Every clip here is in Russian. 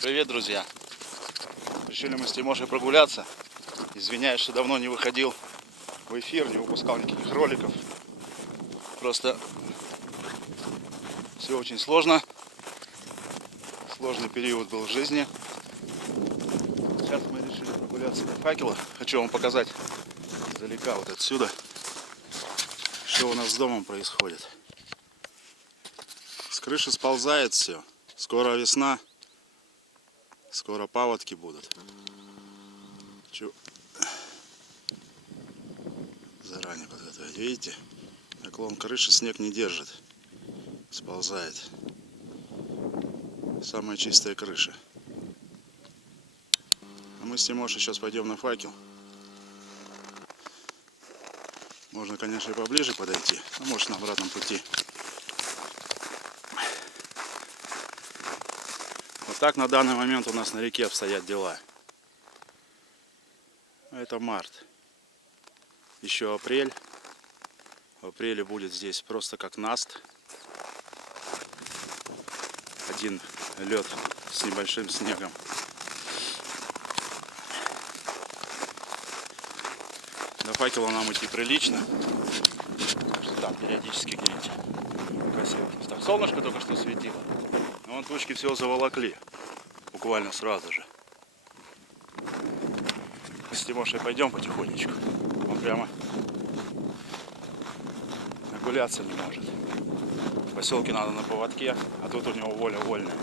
Привет, друзья! Решили мы с Тимошей прогуляться. Извиняюсь, что давно не выходил в эфир, не выпускал никаких роликов. Просто все очень сложно. Сложный период был в жизни. Сейчас мы решили прогуляться до факела. Хочу вам показать издалека, вот отсюда, что у нас с домом происходит. С крыши сползает все. Скоро весна. Скоро паводки будут. Заранее подготовить. Видите? Наклон крыши снег не держит. Сползает. Самая чистая крыша. А мы с Тимошей сейчас пойдем на факел. Можно, конечно, и поближе подойти, а может на обратном пути. Вот так на данный момент у нас на реке обстоят дела. Это март. Еще апрель. В апреле будет здесь просто как наст. Один лед с небольшим снегом. До факела нам идти прилично. Так что там периодически где-нибудь красиво. Так, солнышко только что светило. Но вон тучки все заволокли. Буквально сразу же. Мы с Тимошей пойдем потихонечку. Он прямо нагуляться не может. В поселке надо на поводке, а тут у него воля вольная.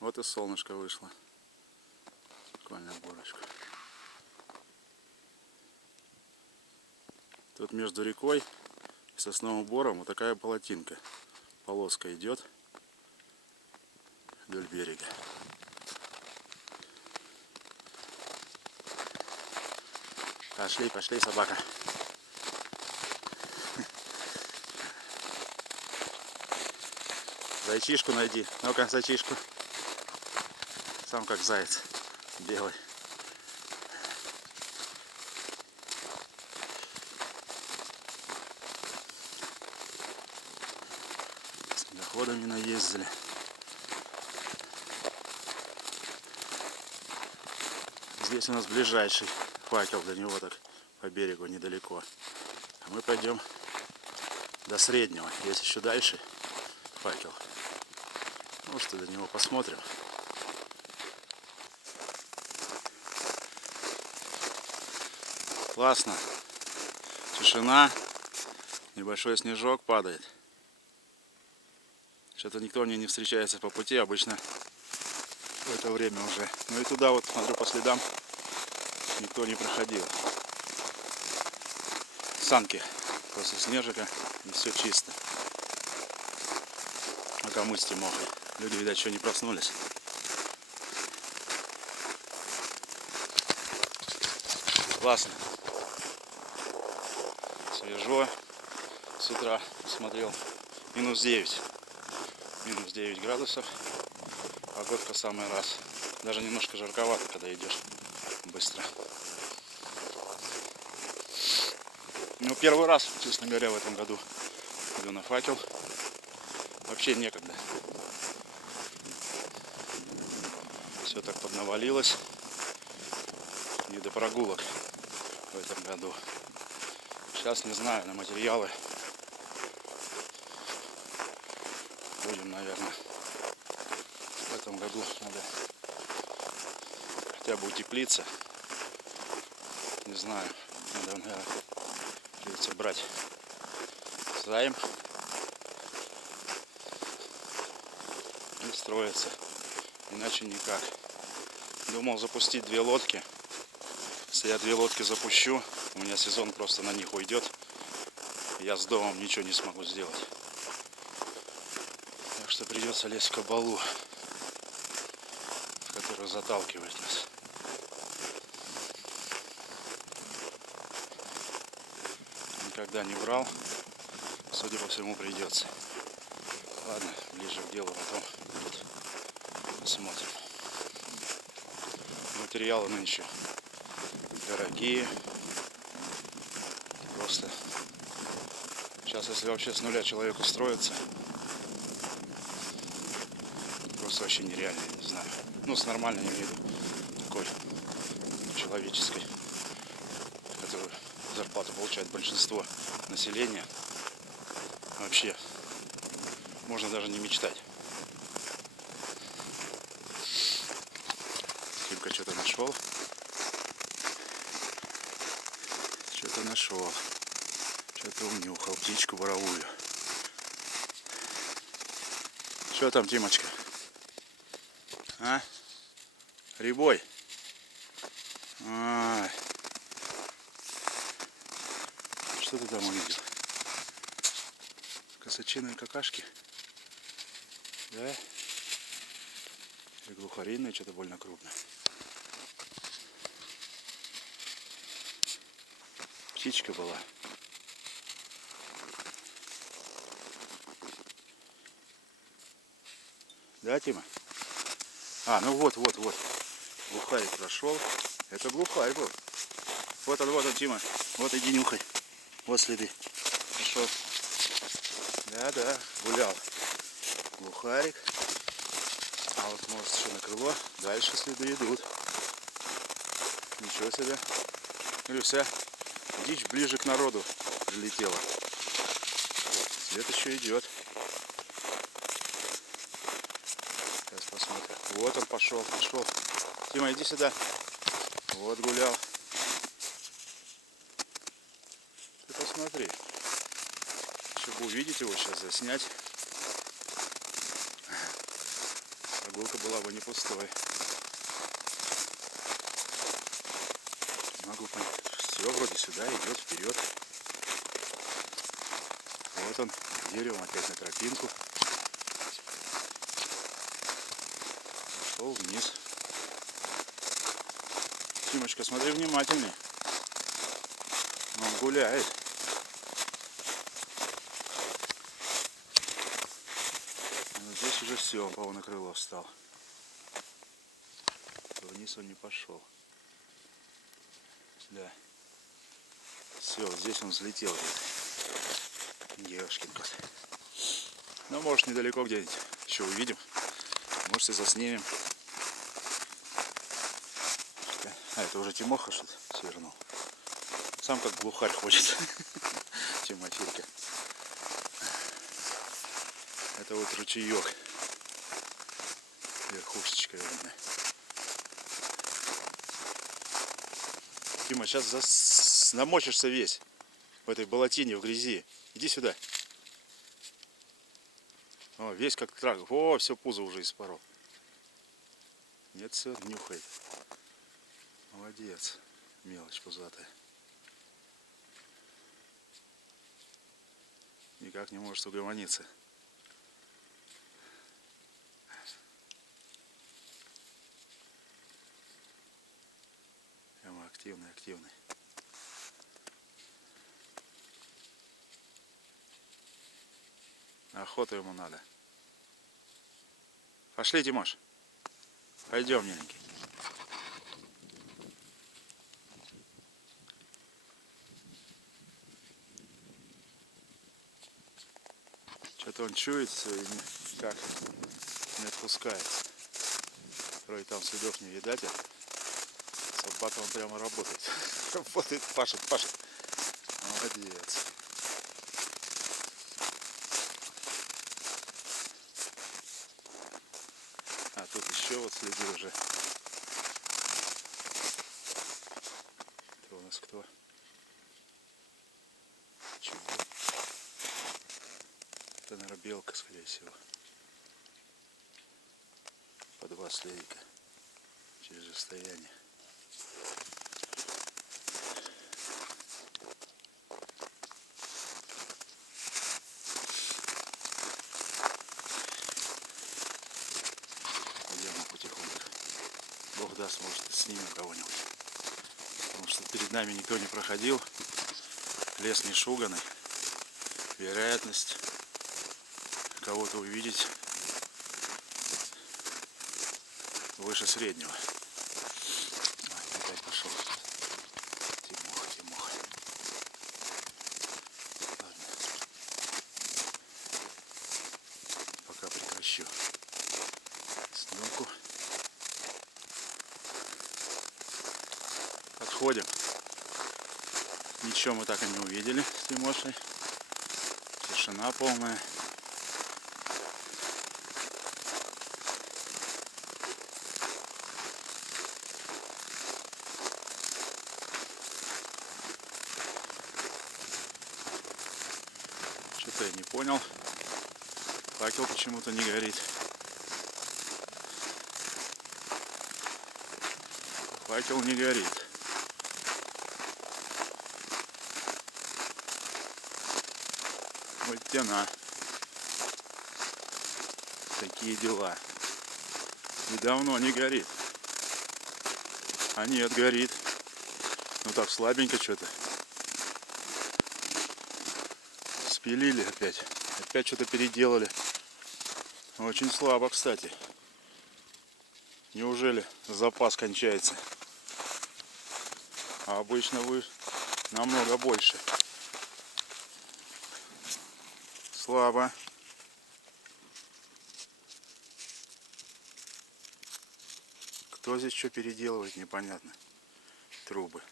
Вот и солнышко вышло. Буквально горочку. Тут между рекой и сосновым бором вот такая полотинка. Полоска идет вдоль берега. Пошли, пошли, собака. Зайчишку найди. Ну-ка, зайчишку. Сам как заяц. Белый. Снегоходами наездили. Здесь у нас ближайший факел, до него так по берегу недалеко. А мы пойдем до среднего. Есть еще дальше факел. Может, и до него посмотрим. Классно. Тишина. Небольшой снежок падает. Что-то никто мне не встречается по пути. Обычно в это время уже. Ну и туда вот, смотрю, по следам никто не проходил. Санки после снежика, и все чисто. А мы с Тимохой. Люди, видать, еще не проснулись. Классно. Свежо. С утра смотрел. Минус 9. Минус 9 градусов. Погодка в самый раз. Даже немножко жарковато, когда идешь быстро. Ну, первый раз, честно говоря, в этом году иду на факел. Вообще некогда. Все так поднавалилось. Не до прогулок в этом году. Сейчас, не знаю, на материалы будем, наверное. В этом году надо хотя бы утеплиться. Не знаю, надо, наверное, придется брать займ и строиться. Иначе никак. Думал запустить 2 лодки. Если я 2 лодки запущу, у меня сезон просто на них уйдет. Я с домом ничего не смогу сделать. Так что придется лезть в кабалу, в которую заталкивает нас. Никогда не брал. Судя по всему, придется. Ладно, ближе к делу, потом посмотрим. Материалы нынче дорогие. Просто Сейчас, если вообще с нуля человек устроится, просто вообще нереально, я не знаю. Ну, с нормальной, я имею в виду, такой человеческой, которую зарплату получает большинство населения. Вообще, можно даже не мечтать. Тимка что-то нашел. Что-то нашел. Что-то унюхал. Птичку боровую. Что там, Тимочка? А? Рябой? А, что ты там увидел? Косачиные какашки? Да? Или глухаринные, что-то больно крупное. Птичка была. Да, Тима? А, ну вот. Глухарь прошел. Это глухарь был. Вот он, Тима. Вот иди нюхай. Вот следы. Пошел. Да, гулял. Глухарик. А вот может еще на крыло. Дальше следы идут. Ничего себе. Люся, дичь ближе к народу прилетела. След еще идет. Сейчас посмотрим. Вот он пошел. Тима, иди сюда. Вот гулял. Ты посмотри. Чтобы увидеть его, сейчас заснять. Прогулка была бы не пустой. Не могу понять. Все вроде сюда идет вперед. Вот он, деревом опять на тропинку. Пошел вниз. Тимочка, смотри внимательней. Он гуляет. Но здесь уже все, он, по-моему, на крыло встал. Вниз он не пошел. Да. Все, вот здесь он взлетел. Девушкин кот. Ну, может, недалеко где-нибудь еще увидим. Может, и заснимем. А, это уже Тимоха что-то свернул. Сам как глухарь хочет. Тимофейка. Это вот ручеек. Верхушечка видно. Тима, сейчас намочишься весь в этой болотине, в грязи. Иди сюда. О, весь как трак. О, все пузо уже испорол. Нет, все, нюхает. Молодец. Мелочь пузатая. Никак не может угомониться. Прямо активный. Охоту ему надо. Пошли, Тимош. Пойдем, миленький. Что-то он чует все и никак не отпускает. Вроде там следов не видать. Собака он прямо работает. Работает, пашет. Молодец. А тут еще вот следы уже. Это у нас кто? Чего? Это, наверное, белка, скорее всего. По 2 следика через расстояние. Пойдем потихоньку. Бог даст, может, снимем кого-нибудь. Потому что перед нами никто не проходил. Лес не шуганый. Вероятность кого-то увидеть выше среднего. Ой, опять пошел. Тимоха. Ладно. Ничего мы так и не увидели с Тимошей. Тишина полная. Что-то я не понял. Факел почему-то не горит. Факел не горит. Вот тяна. Такие дела. И давно не горит. А нет, горит. Ну так слабенько что-то. Спилили опять. Опять что-то переделали. Очень слабо, кстати. Неужели запас кончается? А обычно вы намного больше. Слабо. Кто здесь что переделывает, непонятно. Трубы.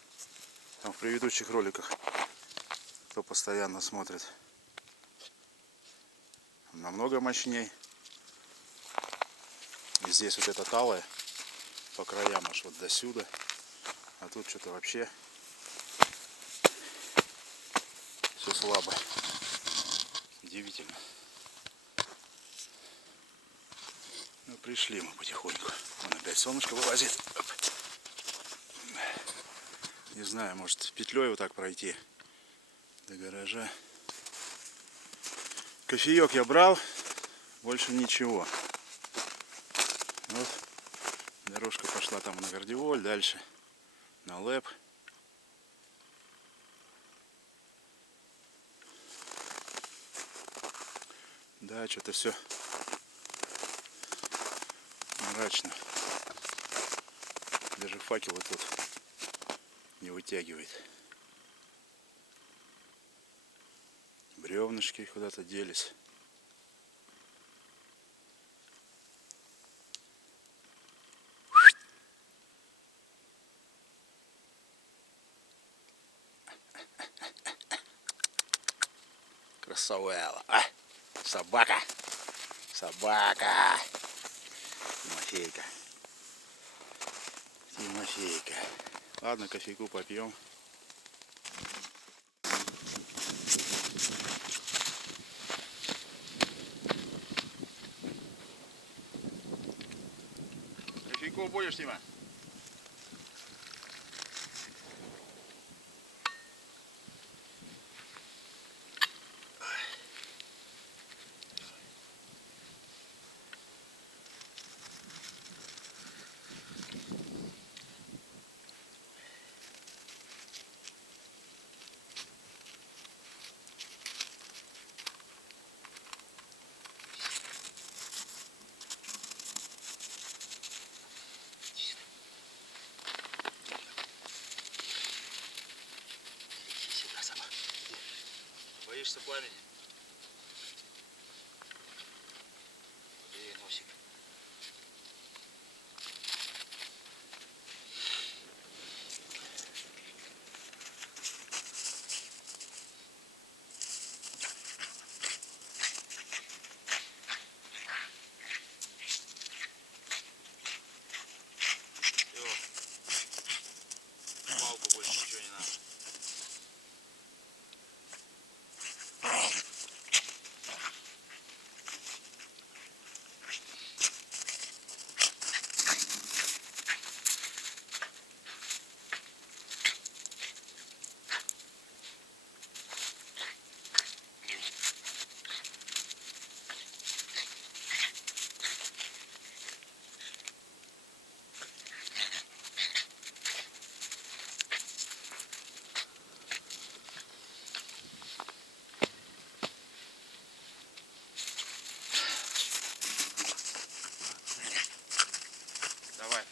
Там в предыдущих роликах, кто постоянно смотрит, намного мощней. И здесь вот это талое по краям аж вот до сюда. А тут что-то вообще все слабо. Удивительно. Ну, пришли мы потихоньку. Вон опять солнышко вылазит. Оп. Не знаю, может петлей вот так пройти до гаража. Кофеек я брал, больше ничего. Вот дорожка пошла там на Гардиоль, дальше на Лэп. Да, что-то все мрачно. Даже факелы тут не вытягивает. Бревнышки куда-то делись. Красавела, а? Собака! Собака! Тимофейка. Тимофейка. Ладно, кофейку попьем. Кофейку будешь, Тима? Боишься пламени? И носик. Палку больше ничего не надо.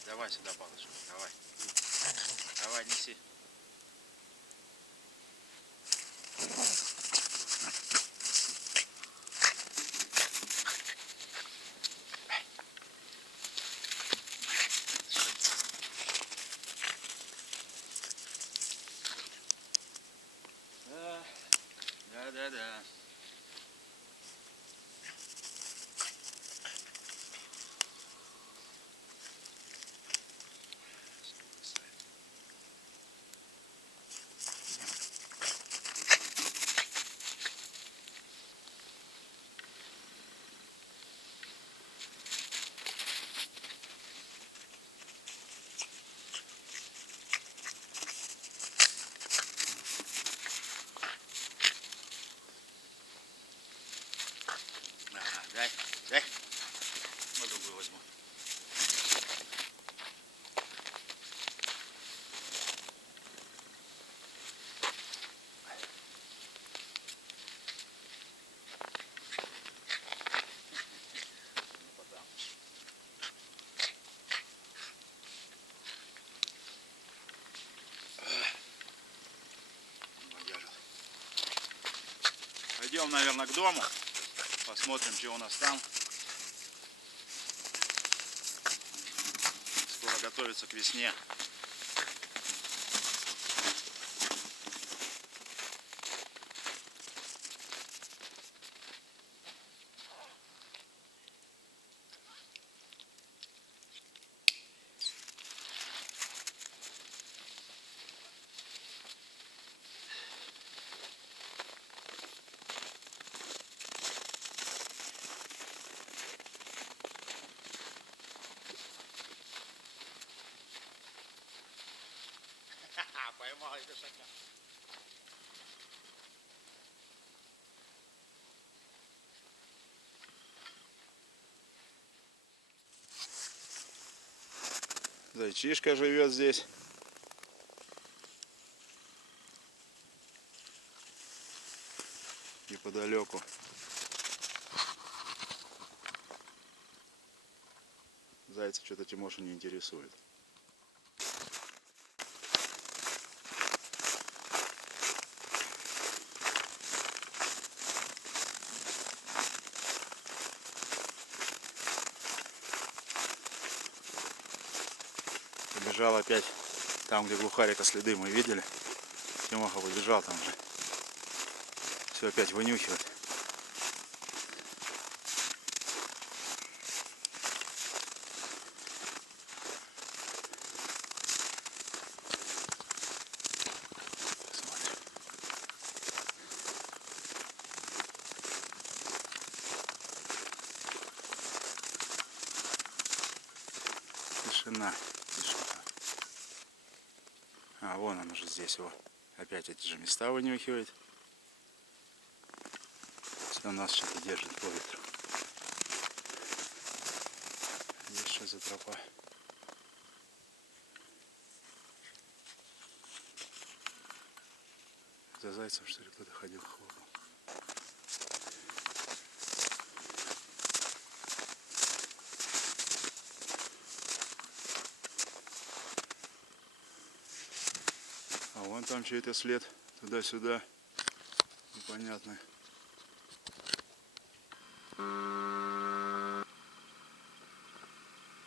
Давай сюда палочку, давай. Давай, неси. Пойдем, наверное, к дому. Посмотрим, что у нас там. Скоро готовится к весне. Поймал лягушака. Зайчишка живет здесь. Неподалеку. Зайца что-то Тимошу не интересует. Побежал опять там, где глухарика следы мы видели. Тимоха побежал там же. Все опять вынюхивает. Смотрим. Тишина. А, вон он уже здесь его. Опять эти же места вынюхивает. Все нас что-то держит по ветру. Здесь что за тропа? За зайцем, что ли, кто-то ходил, хлопал. А вон там чей-то след туда-сюда. Непонятно.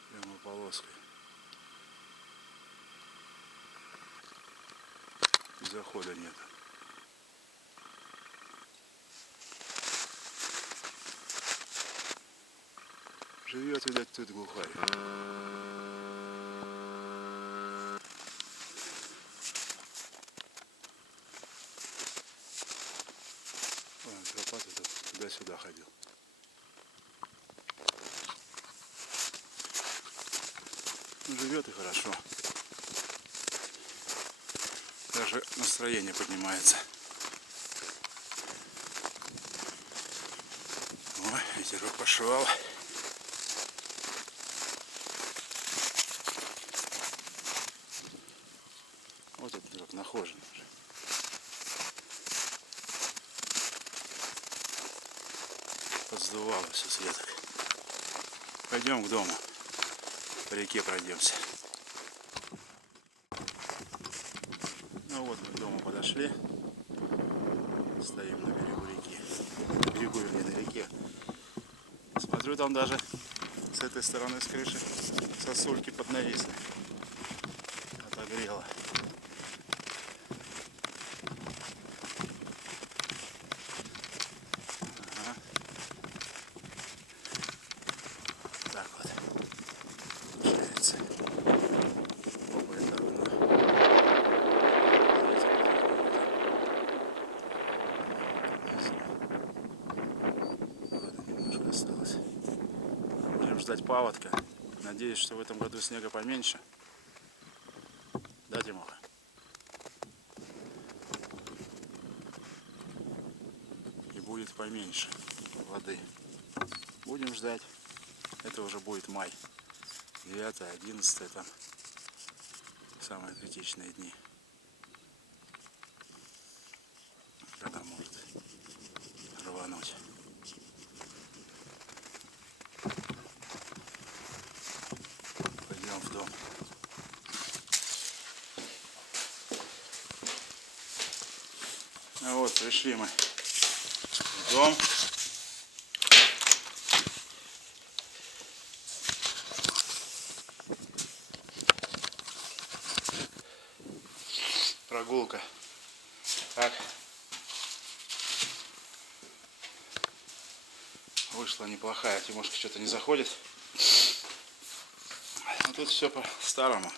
Прямо полоской. И захода нет. Живет, видать, тут глухарь. Вон тропа туда-сюда ходил. Ну, живет и хорошо. Даже настроение поднимается. Ой, ветерок пошел. Вот этот как нахожен уже. Подсдувало все с веток. Пойдем к дому. По реке пройдемся. Ну вот мы к дому подошли. Стоим на берегу реки. На берегу, вернее, на реке. Смотрю, там даже с этой стороны, с крыши, сосульки поднавесли. Отогрело. Ага. Так вот. Получается. Оба это окно. Ладно, немножко осталось. Будем ждать паводка. Надеюсь, что в этом году снега поменьше. Да, Тимоха? И будет поменьше воды. Будем ждать. Это уже будет май. 9, 11 там. Самые критичные дни. Когда может рвануть. Пойдем в дом. Ну вот, пришли мы в дом. Прогулка. Так. Вышла неплохая. Тимошка что-то не заходит. Но тут все по-старому.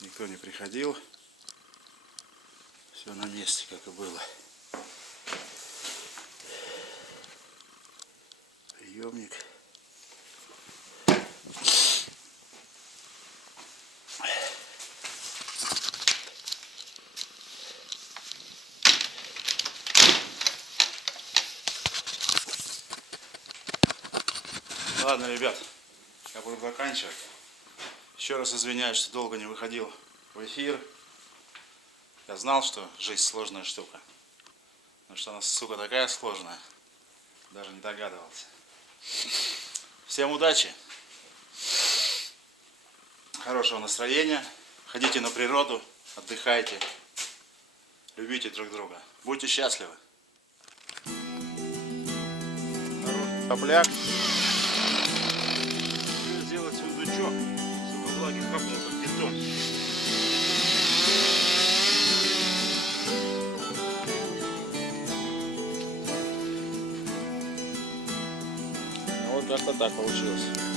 Никто не приходил. Все на месте, как и было. Приемник. Ладно, ребят, я буду заканчивать. Еще раз извиняюсь, что долго не выходил в эфир. Я знал, что жизнь сложная штука. Но что она, сука, такая сложная, даже не догадывался. Всем удачи, хорошего настроения. Ходите на природу, отдыхайте, любите друг друга. Будьте счастливы. Топляк. Сделать сундучок, чтобы влаги капнул, как бетон. Вот как-то так получилось.